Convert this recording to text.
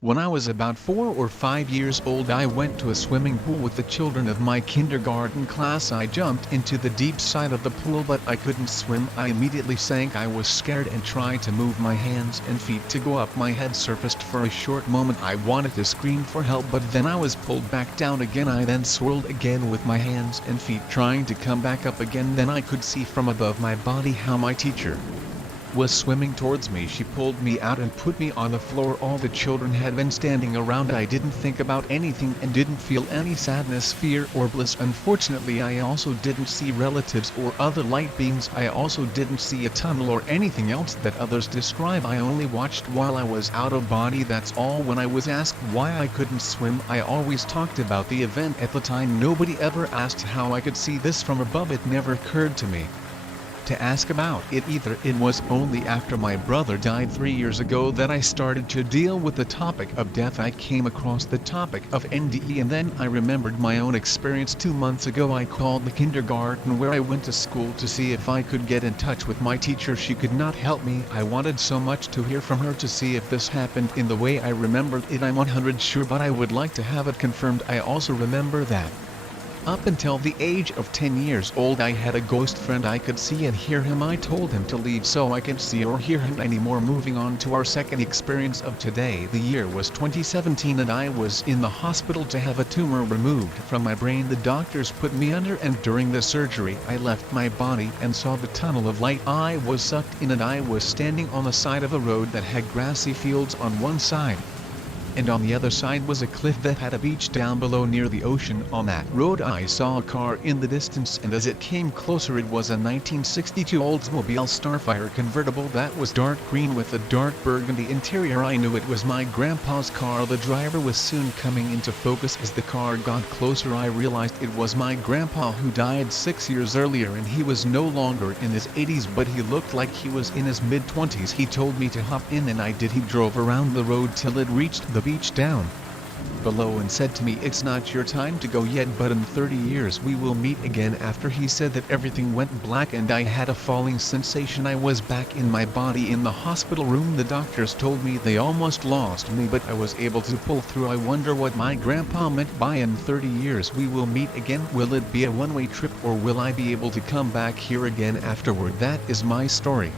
When I was about 4 or 5 years old, I went to a swimming pool with the children of my kindergarten class. I jumped into the deep side of the pool, but I couldn't swim. I immediately sank. I was scared and tried to move my hands and feet to go up. My head surfaced for a short moment. I wanted to scream for help, but then I was pulled back down again. I then swirled again with my hands and feet, trying to come back up again. Then I could see from above my body how my teacher was swimming towards me. She pulled me out and put me on the floor. All the children had been standing around. I didn't think about anything and didn't feel any sadness, fear, or bliss. Unfortunately, I also didn't see relatives or other light beings. I also didn't see a tunnel or anything else that others describe. I only watched while I was out of body, that's all. When I was asked why I couldn't swim, I always talked about the event at the time. Nobody ever asked how I could see this from above. It never occurred to me to ask about it either. It was only after my brother died 3 years ago that I started to deal with the topic of death. I came across the topic of NDE, and then I remembered my own experience 2 months ago. I called the kindergarten where I went to school to see if I could get in touch with my teacher. She could not help me. I wanted so much to hear from her to see if this happened in the way I remembered it. I'm 100% sure, but I would like to have it confirmed. I also remember that up until the age of 10 years old, I had a ghost friend. I could see and hear him. I told him to leave so I could see or hear him anymore. Moving on to our second experience of today. The year was 2017 and I was in the hospital to have a tumor removed from my brain. The doctors put me under, and during the surgery I left my body and saw the tunnel of light. I was sucked in and I was standing on the side of a road that had grassy fields on one side, and on the other side was a cliff that had a beach down below near the ocean. On that road I saw a car in the distance, and as it came closer, it was a 1962 Oldsmobile Starfire convertible that was dark green with a dark burgundy interior. I knew it was my grandpa's car. The driver was soon coming into focus. As the car got closer, I realized it was my grandpa, who died 6 years earlier, and he was no longer in his 80s, but he looked like he was in his mid-20s. He told me to hop in, and I did. He drove around the road till it reached the beach down below and said to me, "It's not your time to go yet, but in 30 years we will meet again." After he said that, everything went black and I had a falling sensation. I was back in my body in the hospital room. The doctors told me they almost lost me, but I was able to pull through. I wonder what my grandpa meant by "in 30 years we will meet again." Will it be a one-way trip, or will I be able to come back here again afterward? That is my story.